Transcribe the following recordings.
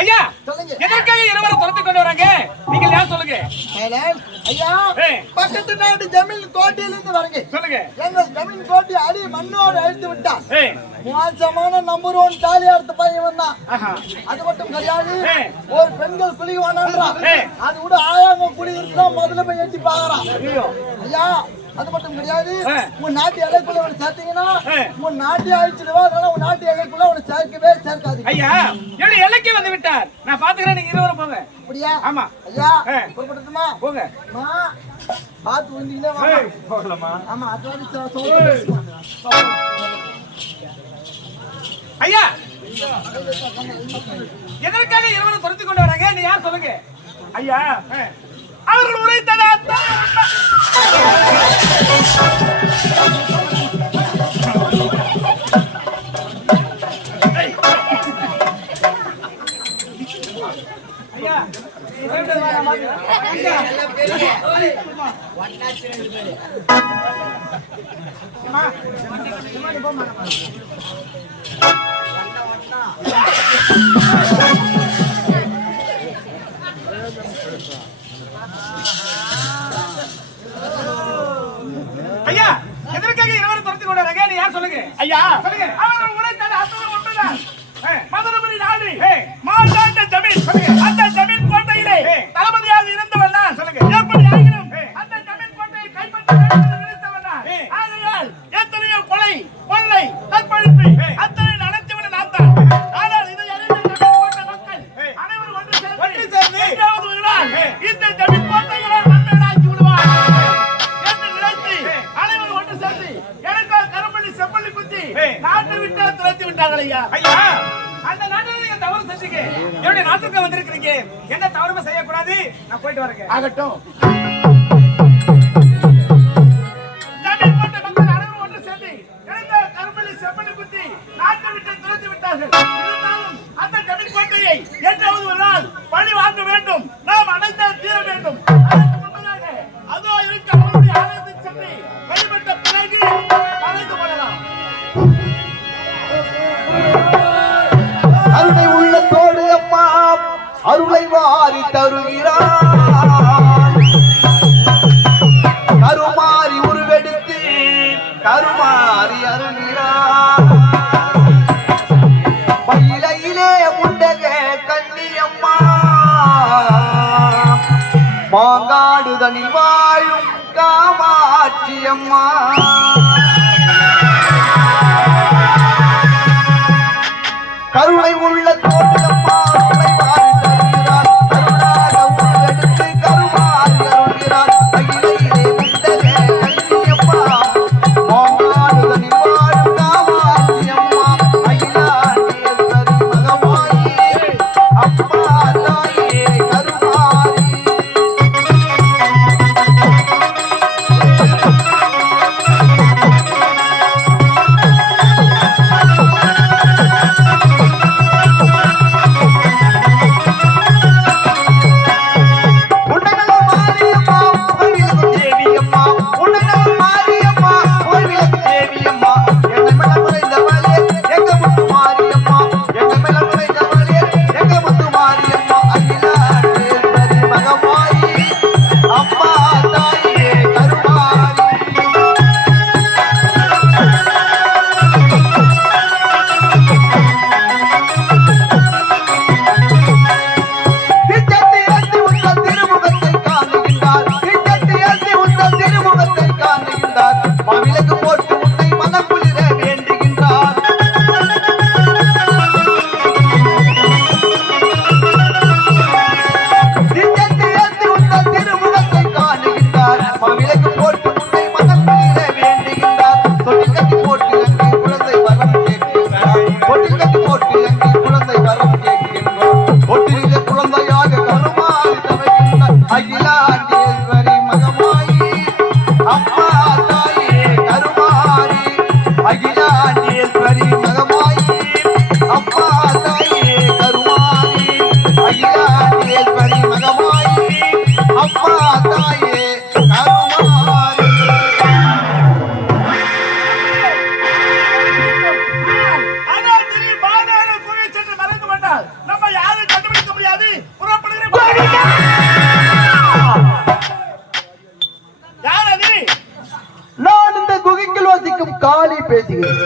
ஐயா சொல்லுங்க. எதற்காக இருவரும் துரத்தி கொண்டு வராங்க? நீங்கள் யார் சொல்லுங்க. ஐயா பக்கத்து நாட்டு ஜமீன் கோட்டையிலிருந்து வரங்க. சொல்லுங்க. எங்கள் ஜமீன் கோட்டை அடி மண்ணோடு அழித்து விட்டான். மோசமான நம்பர் 1 தாலி அறுத்த பையன் தான். அது மட்டும் கிடையாது, ஒரு பெண்கள் குளிவானான்றா, அது கூட ஆயாங்க குடி இருந்தா முதல்ல போய் எட்டி பாக்குறான். ஐயா அது மட்டும் கிடையாது, உன் நாட்டு எல்லைக்குள்ள அவனை சேர்த்தீங்கன்னா உன் நாட்டை அழிச்சிடுவா. அதனால உன் நாட்டு எல்லைக்குள்ள அவனை சேர்க்கவே சேர்க்காது. ஐயா என்னுடைய எல்லைக்கு வந்து விட்டார், நான் பாத்துக்கிறேன். நீங்க இருவரும் போங்க. அப்படியா? ஆமா. ஐயா புறப்பட்டுமா? போங்க. பாத்து வந்தீங்கன்னா வாங்க. போகலாமா? ஆமா அதோட ஐயா எதற்காக இருவரும் துரத்தி கொண்டு வராங்க? நீ யார் சொல்லுங்க. ஐயா அவர்கள் உரைத்ததா ஐயா எதற்காக இருவரும் துரத்தி கொண்டு வராங்க? நீ யார் சொல்லுங்க. ஐயா சொல்லுங்க. அவர்கள் உரைத்தது அத்தனை ஒன்றுதான். மதுரபுரி நாடு மாட்டாண்ட ஜமீன். அந்த ஜமீன் கோட்டையிலே தளபதியாக இருந்தவன் நான். எப்படி ஆகினும் அந்த ஜமீன் கோட்டையை கைப்பற்ற வேண்டும் என்று நினைத்தவன் நான். ஆகையால் எத்தனையோ கொலை கொள்ளை தற்பழிப்பு அத்தனை நடத்தியவன் நான் தான். ஆனால் இதை அறிந்த ஜமீன் கோட்டை மக்கள் அனைவரும் ஒன்று சேர்ந்து எட்டாவது ஒரு நாள் இந்த ஜமீன் கோட்டையை மண்ணாக்கி விடுவார் என்று நினைத்து அனைவரும் ஒன்று சேர்ந்து எனக்கா கரும்பள்ளி செப்பள்ளி குத்தி நாட்டை விட்டு துரத்தி விட்டார்கள். ஐயா ஐயா அந்த நாட்டில் நீங்க தவறு செஞ்சீங்க, என்னுடைய நாட்டுக்கு வந்திருக்கிறீங்க, எந்த தவறுமே செய்யக்கூடாது. நான் போயிட்டு வரேங்க. ஆகட்டும். ஜமீன் கோட்டை மக்கள் அனைவரும் ஒன்று சேர்ந்து எனக்கா கரும்பள்ளி செப்பள்ளி குத்தி நாட்டை விட்டு துரத்தி விட்டார்கள். இருந்தாலும் அந்த ஜமீன் கோட்டையை என்றாவது ஒரு நாள் பழி வாங்க வேண்டும், நாம் அனைத்தும் தீர வேண்டும். அதற்கு முன்னதாக அதோ இருக்க அவருடைய ஆலயத்தில் சென்று வழிபட்ட பிறகு மறைந்து கொள்ளலாம். அருளை உள்ளத்தோடு அம்மா அருளை வாரி தருகிறார். கருமாறி உருவெடுத்து கருமாறி அருகிறார். பயிலையிலே முண்டக கண்ணியம்மா மாங்காடு தனில் வாழும் காமாட்சி அம்மா. கருணை உள்ள தோட்டம்மா அருளை வாரி தருகிறார். கருணாக உருவெடுத்து கருமாறி அருள்கிறார். அகிலையிலே முண்டக கண்ணியம்மா மாங்காடுதனில் வாழும் காமாட்சி அம்மா. அகிலாண்டேஸ்வரி மகமாயி அம்மா தாயே கருமாரி. நம்ம யாரும் முடியாது. புறப்படுகிறேன். யார் அது? நான் இந்த குகைக்குள் வசிக்கும் காளி பேசுகிறேன்.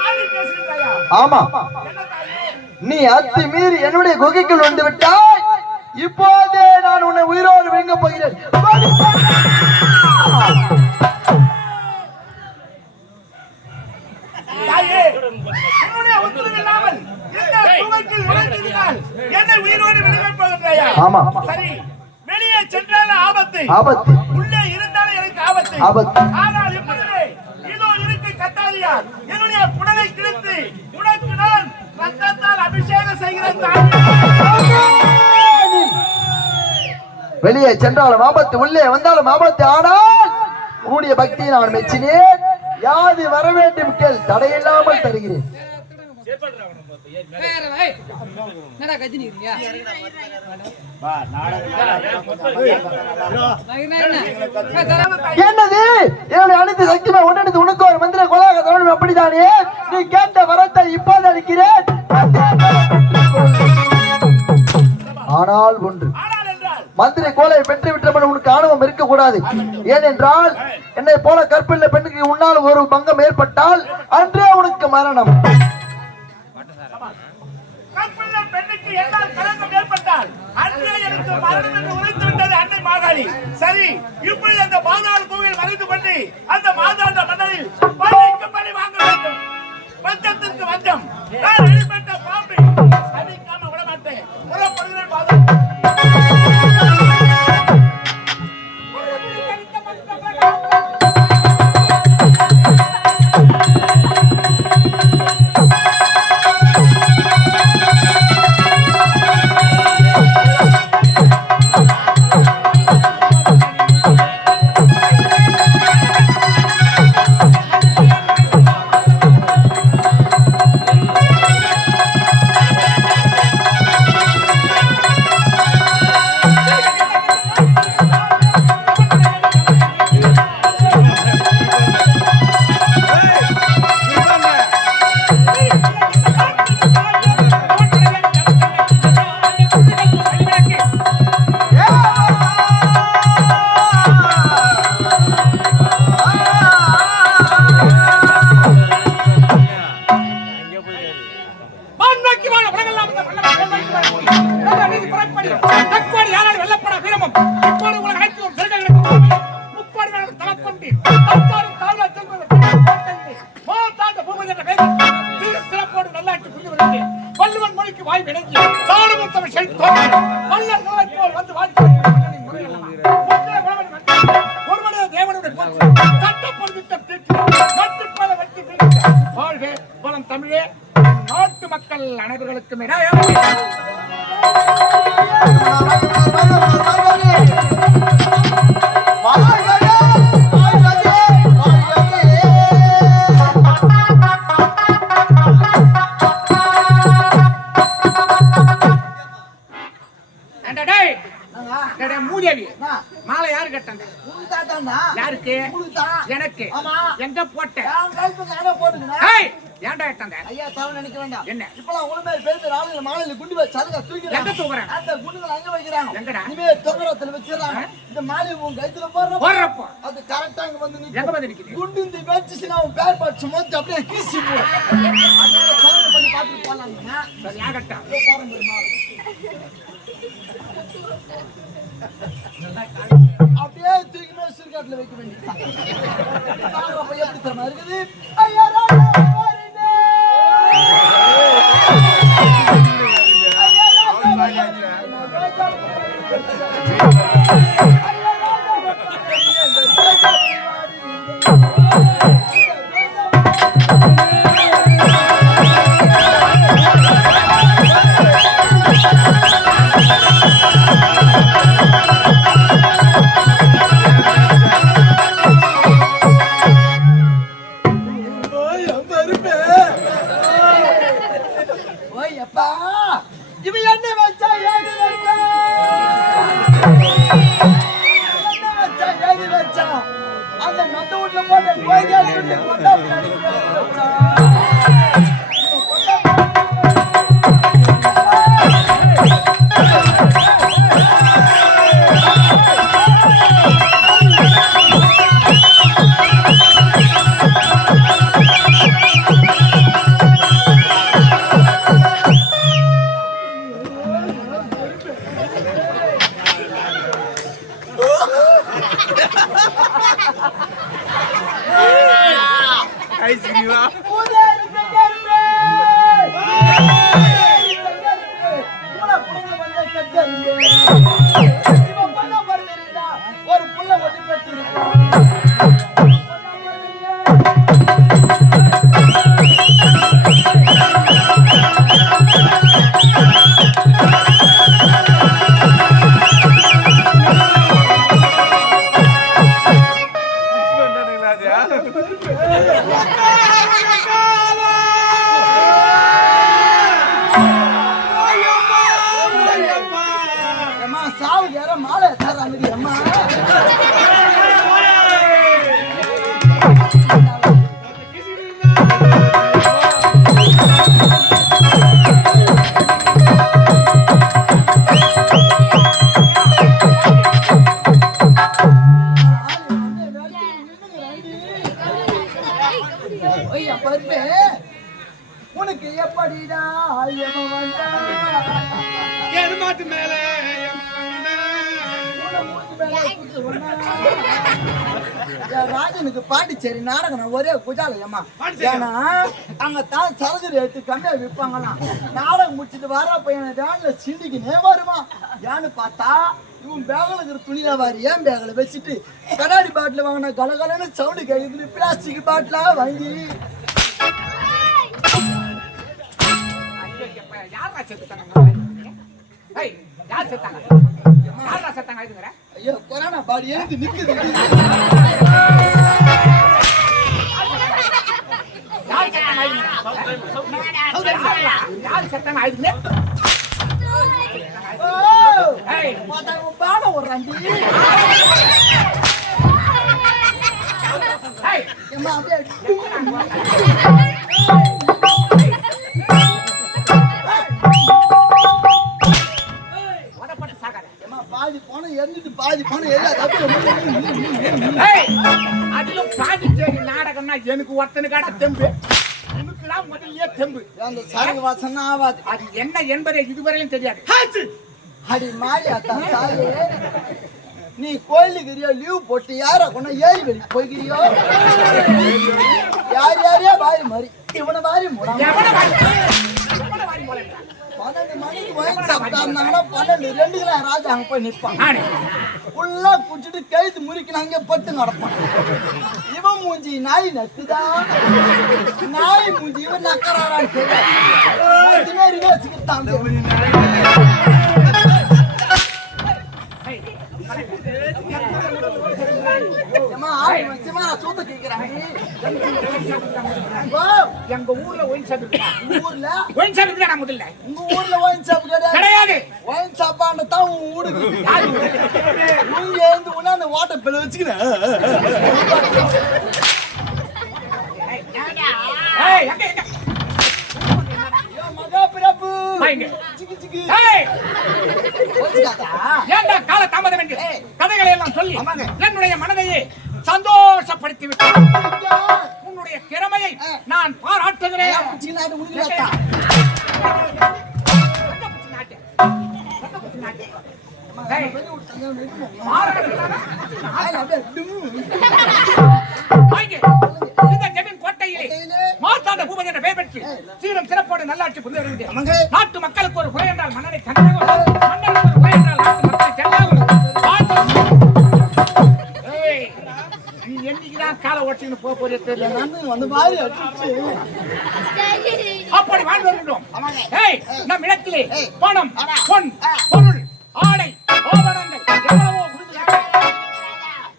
காளி பேசுகிறாயா? ஆமா, என்ன தாயே? நீ அத்துமீறி என்னுடைய குகைக்குள் வந்து விட்டாய். இப்போதே நான் உன்னை உயிரோடு விழுங்க போகிறேன். தாயே, என்னுடைய உத்தரவு இல்லாமல் இந்த குகைக்குள் நுழைந்திருந்தால் என்னை உயிரோடு விடுவிக்கப் போகின்றாயா? ஆமா. சரி, வெளியே சென்றாலும் ஆபத்து, ஆபத்து, உள்ளே இருந்தாலும் எனக்கு ஆபத்து. ஆபத்து. ஆனால் இப்பொழுது இதோ இருக்கு கத்தாரியார் என்னுடைய குடலை கிழித்து உனக்கு நான் ரத்தத்தால் அபிஷேகம் செய்கிறேன் தாயே. வெளியே சென்றாலும் ஆபத்து, உள்ளே வந்தாலும் ஆபத்து. ஆனால் உன்னுடைய பக்தியை நான் மெச்சினேன். யாது வர வேண்டும் கேள், தடையில்லாமல் தருகிறேன். என்னது? என்னுடைய அனைத்து சக்தியுமே ஒன்றெடுத்து உனக்கு ஒரு மந்திர கொலாக தரணும். அப்படித்தானே? நீ கேட்ட வரத்தை இப்போது அளிக்கிறேன். ஆனால் ஒன்று, மந்திர கோலை பெற்று விட்டவன் உனக்கு ஆணவம் இருக்க கூடாது. ஏனென்றால் என்னை போல கற்பில்ல பெண்ணுக்கு உன்னால் ஒரு பங்கம் ஏற்பட்டால் அன்றே உனக்கு மரணம். கற்பில்ல பெண்ணுக்கு என்னால் கலங்கம் ஏற்பட்டால் அன்றே எனக்கு மரணம் என்று உரைத்து விட்டது அன்னை மாகாளி. சரி, இப்பொழுது அந்த மாதாடு கோவில் மறைந்து கொண்டு அந்த மாதாண்ட மன்னரில் பள்ளிக்கு பள்ளி வாங்க வேண்டும். வஞ்சத்திற்கு வஞ்சம், நான் வெளிப்பட்ட பாம்பு அடிக்காம விட மாட்டேன். புறப்படுகிறேன் மாதா. தமிழே, நாட்டு மக்கள் அனைவர்களுக்கும் மூதேவி மாலை யாரு கட்டாங்க? யாருக்கு? எனக்கு. எங்க போட்ட? ஏன்டா கட்டாங்க? ஐயா தவறு நினைக்க வேண்டாம். என்ன? இப்பலாம் உண்மை பேருந்து ராவில மாலையில குண்டு வச்சு சதுக்க தூக்கிறாங்க. எங்க தூக்குறாங்க? அந்த குண்டுகள் அங்க வைக்கிறாங்க. எங்கடா? இனிமே தொங்கரத்துல வச்சிரறாங்க. இந்த மாலை உன் கைத்துல போறப்போ அது கரெக்ட்டா அங்க வந்து நிக்கும். எங்க வந்து நிக்குது? குண்டு இந்த வெச்சினா உன் பேர் பாட் சுமந்து அப்படியே கீசி போடும். அதனால சோதனை பண்ணி பாத்துட்டு போலாம்ங்க. சரி ஆகட்டா. போறோம் மாலை. அப்படியே தூக்கி மேல சுர்காட்ல வைக்க வேண்டியது. பாருங்க போய் எப்படி தரமா இருக்குது. ஐயா ராஜா பாருங்க. ஐயா ராஜா பாருங்க. அந்த நந்த வீட்டுல போட்டு போய் சாவு யார மாலை தராங்க அம்மா உனக்கு எப்படிடா எருமாட்டு மேல ராஜனுக்கு பாண்டிச்சேரி நாடகம் ஒரே குஜாலயம்மா ஏன்னா அங்க தான் சரஜரி எடுத்து கம்மியா விற்பாங்களாம் நாடகம் முடிச்சுட்டு வர பையனை வேன்ல சிண்டிக்குனே வருமா ஏன்னு பார்த்தா இவன் பேகல இருக்கிற துணியா வாரி ஏன் பேகல வச்சுட்டு கண்ணாடி பாட்டில் வாங்கின கலகலன்னு சவுண்டு கேக்குது பிளாஸ்டிக் பாட்டிலா வாங்கி ஐயோ கொரோனா பாடி எழுந்து நிக்குது பாட விடுறாண்டி பாதி பணம் எரிஞ்சிட்டு பாதி பணம் அதிலும் பாண்டிச்சேரி நாடகம்னா எனக்கு ஒருத்தனுக்காட்ட தெம்பு உனக்குலாம் முதல்லயே தெம்பு அந்த சரகு வாசனை ஆவாது அது என்ன என்பதை இதுவரையிலும் தெரியாது அடி மாறியா தாயே நீ கோயிலுக்குறியோ லீவ் போட்டு யார கொண்டா ஏறி வெளி போய்கிறியோ யார் யாரையா வாரி மாறி இவனை வாரி மூடா 12 மணிக்கு வாங்கி சாப்பிட்டாருந்தாங்கன்னா 12 ராஜா அங்க போய் நிற்பான் ஃபுல்லா குடிச்சிட்டு கைத்து முறிக்கணும் அங்கே பட்டு நடப்பான் இவன் மூஞ்சி நாய் நக்குதா நாய் மூஞ்சி இவன் நக்கறாரான்னு தெரியாது வச்சுக்கிட்டான் எங்க ஊர்ல ஒயின் ஷாப் இருக்கா முதல்ல உங்க ஊர்ல ஒயின் ஷாப் கிடையாது ஒயின் ஷாப்பான தான் உன் ஊருக்கு நீங்க எழுந்து உடனே அந்த வாட்டர் பில்ல வச்சுக்கிறேன் மகா பிரபு கால தாமதம் என்று கதைகளை எல்லாம் சொல்லி என்னுடைய மனதையே சந்தோஷப்படுத்தி விட்டார் உன்னுடைய திறமையை நான் பாராட்டுகிறேன் மார்த்தாண்ட பூபதி என்ற பெயர் பெற்று சீரம் சிறப்போடு நல்லாட்சி புரிந்து வருகின்றேன். நாட்டு மக்களுக்கு ஒரு குறை என்றால் மன்னரை கண்டாகும், மன்னருக்கு ஒரு குறை என்றால் நாட்டு மக்களை செல்லாகும். நீ என்னைக்குதான் காலை ஓட்டின்னு போக போறே தெரியல. அப்படி வாழ்ந்து வருகின்றோம். நம் இடத்திலே பணம், பொன், பொருள், ஆடை, ஆபரணங்கள் எவ்வளவோ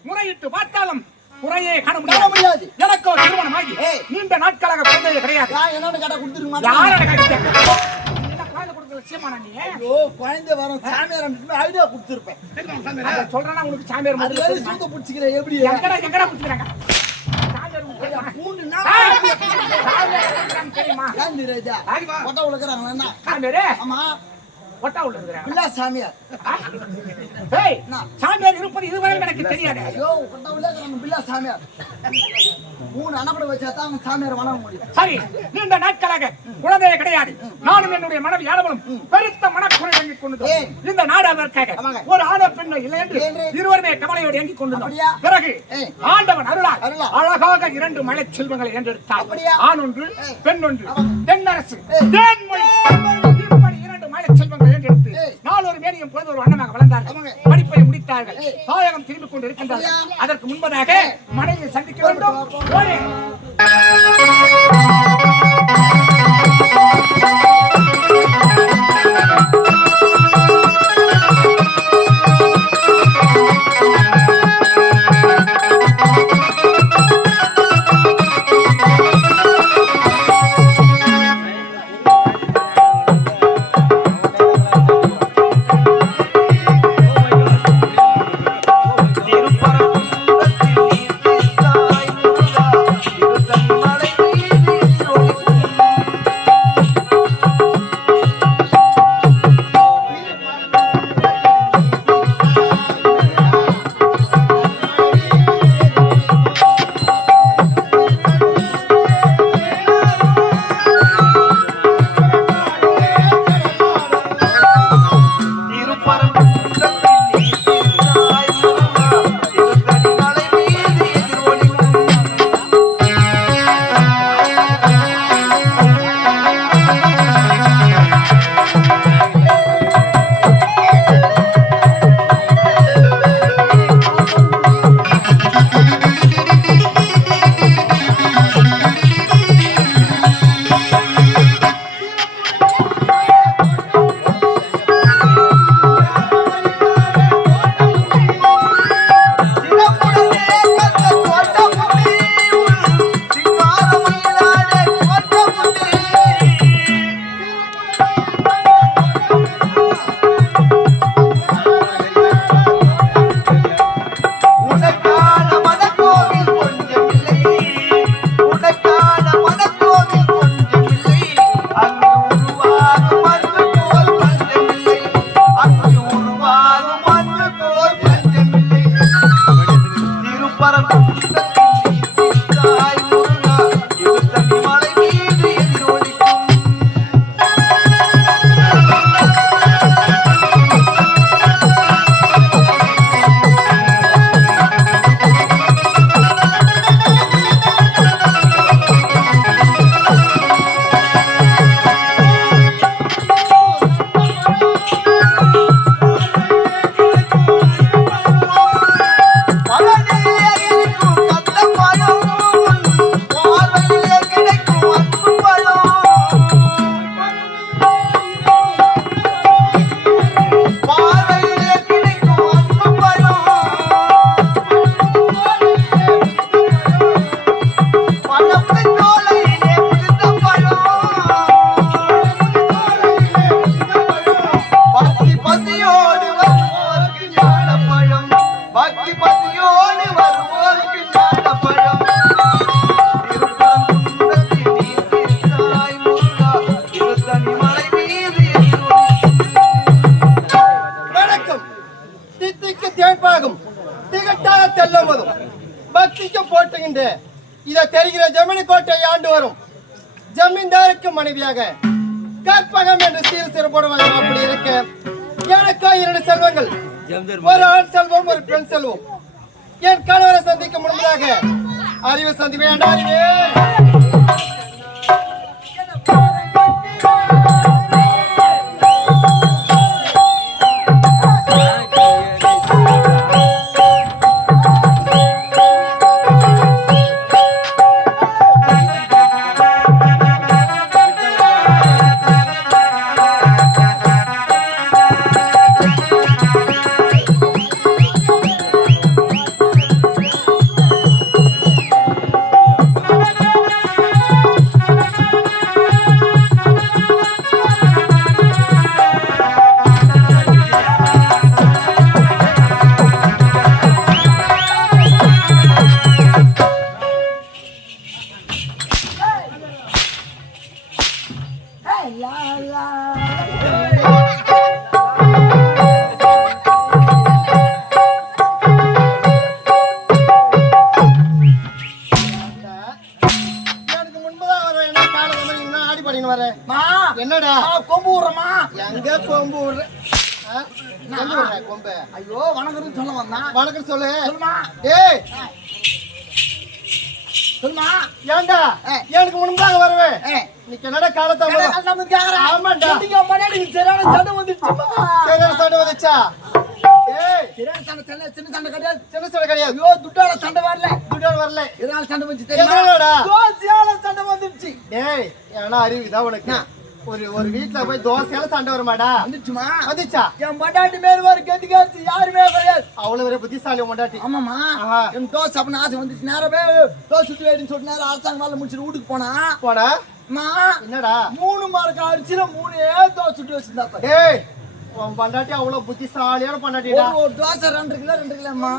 முறையிட்டு பார்த்தாலும் குறையே காண முடியாது. எனக்கோ திருமணமாகி நீண்ட நாட்களாக குழந்தையே கிடையாது. குழந்தை வரும் சாமியார் ஐடியா கொடுத்துருப்பேன். சொல்றேன்னா உனக்கு சாமியார் சூத்த பிடிச்சிக்கிறேன். எப்படி எங்கடா பிடிச்சிக்கிறாங்க? தெரியுமா கொட்டை உழுக்கிறாங்களா? ஆமா கொட்டா உள்ள பிள்ளா சாமியார். சாமியார் இருப்பது இதுவரை எனக்கு தெரியாது. ஐயோ கொட்டை உழுக்கிறாங்க பிள்ளா சாமியார். 3 அணப்பட வச்சா தான் அவங்க சாமியார் வணங்க முடியும். சரி, நீண்ட நாட்களாக குழந்தையே கிடையாது. நானும் என்னுடைய மனைவி யாரவளும் பெருத்த மனக்குறை வாங்கி கொண்டு இந்த நாடாவிற்காக ஒரு ஆணோ பெண்ணோ இல்லை என்று இருவருமே கவலையோடு இயங்கிக் கொண்டிருந்தோம். பிறகு ஆண்டவன் அருளால் அழகாக 2 மலை செல்வங்களை என்றெடுத்தார். ஆண் ஒன்று, பெண் ஒன்று, தென்னரசு, தேன்மொழி. இப்படி 2 மலை செல்வங்களை என்றெடுத்து நாளொரு மேனியும் பொழுது ஒரு வண்ணமாக வளர்ந்தார்கள். படிப்பை முடித்தார்கள். தாயகம் திரும்பிக் கொண்டு இருக்கின்றார்கள். அதற்கு முன்பதாக மனைவியை சந்திக்க வேண்டும். வருகின்ற இதை தெரிகிற ஜமீன் கோட்டை ஆண்டு வரும் ஜமீன்தாருக்கு மனைவியாக கற்பகம் என்று சீர் சிறப்புடன் அப்படி இருக்க எனக்கோ 2 செல்வங்கள், ஒரு ஆண் செல்வம், ஒரு பெண் செல்வம். என் கணவரை சந்திக்க முன்பதாக அறிவு சந்தி வேண்டாம். அறிவே என்னடா கொம்பு விடுறமா? எங்க கொம்பு விடுற? கொம்பு ஐயோ வணக்கம் சொல்ல வந்தான். வணக்கம் சொல்லு. சொல்லுமா. ஏய் சொல்லுமா. ஏண்டா எனக்கு முன்பாக வருவேன். இன்னைக்கு என்னடா காலத்தை ஆமாண்டா சரியான சண்டை வந்துடுச்சுமா. சரியான சண்டை வந்துச்சா? ஏய் சரியான சண்டை சின்ன சண்டை கிடையாது. சின்ன சண்டை கிடையாது. ஐயோ துட்டால சண்டை வரல. துட்டால வரல. எதனால சண்டை வந்துச்சு தெரியுமாடா? தோசையால சண்டை வந்துடுச்சு. ஏய் ஏன்னா அறிவுதா உனக்கு? ஒரு வீட்ல போய் தோசையால சண்டை வருமாடா? வந்துச்சுமா? வந்துச்சா? என் பொண்டாட்டி மேல ஒரு கெட்டிக்காச்சு யாருமே கிடையாது. அவ்வளவு ஒரு புத்திசாலி பொண்டாட்டி. ஆமாமா. என் தோசை அப்படின்னு ஆசை வந்துச்சு. நேரமே தோசை சுட்டு வேடின்னு சொல்லிட்டு நேரம் அரசாங்க வேலை முடிச்சுட்டு வீட்டுக்கு போனா என்னடா 3 மார்க் அடிச்சுல 3 தோசை சுட்டு வச்சிருந்தா. ஏய் உன் பொண்டாட்டி அவ்வளவு புத்திசாலியான பொண்டாட்டிடா. ஒரு தோசை 2 கிலோ 2 கிலோமா.